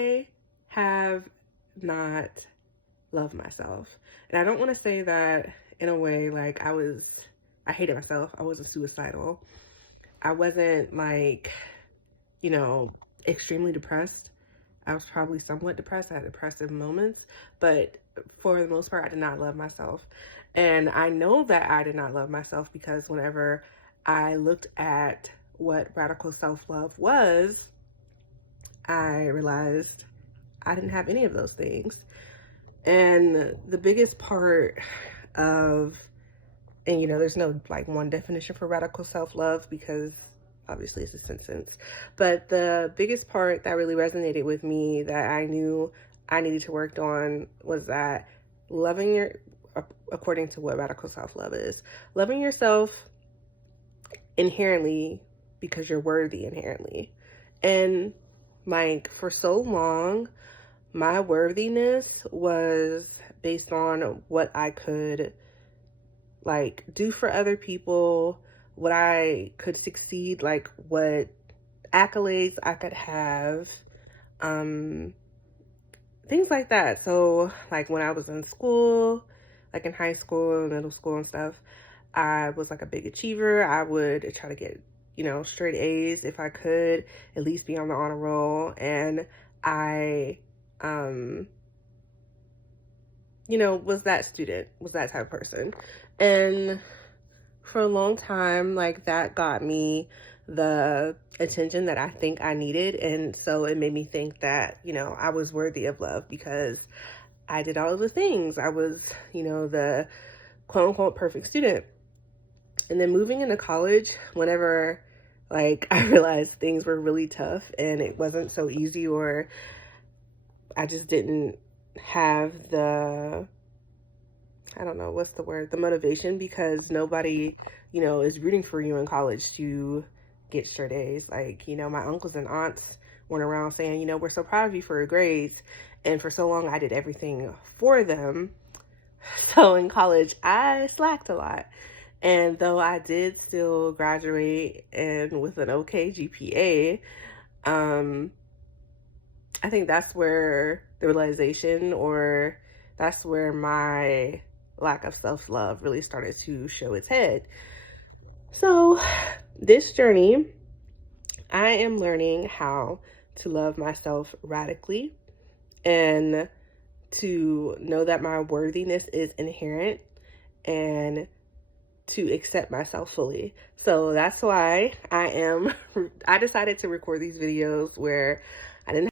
I have not loved myself. And I don't want to say that in a way like I hated myself. I wasn't suicidal. I wasn't like, you know, extremely depressed. I was probably somewhat depressed. I had depressive moments, but for the most part, I did not love myself. And I know that I did not love myself because whenever I looked at what radical self love was, I realized I didn't have any of those things. And the biggest part of, and there's no like one definition for radical self love because obviously it's a sentence, but the biggest part that really resonated with me that I knew I needed to work on was that loving your, according to what radical self love is, loving yourself inherently because you're worthy inherently. And like for so long, my worthiness was based on what I could like do for other people, what I could succeed, like what accolades I could have, um, things like that. So like when I was in school, like in high school, middle school and stuff, I was like a big achiever. I would try to get, straight A's if I could, at least be on the honor roll. And I, um, was that student, was that type of person. And for a long time, like that got me the attention that I think I needed. And so it made me think that, I was worthy of love because I did all of the things. I was, the quote unquote perfect student. And then moving into college, whenever like I realized things were really tough and it wasn't so easy, or I just didn't have the, I don't know, what's the word, the motivation, because nobody, is rooting for you in college to get straight A's. Like, my uncles and aunts went around saying, we're so proud of you for your grades. And for so long, I did everything for them. So in college, I slacked a lot. And though I did still graduate and with an okay GPA, um, I think that's where the realization, or that's where my lack of self-love really started to show its head. So this journey, I am learning how to love myself radically and to know that my worthiness is inherent and to accept myself fully. So that's why I decided to record these videos where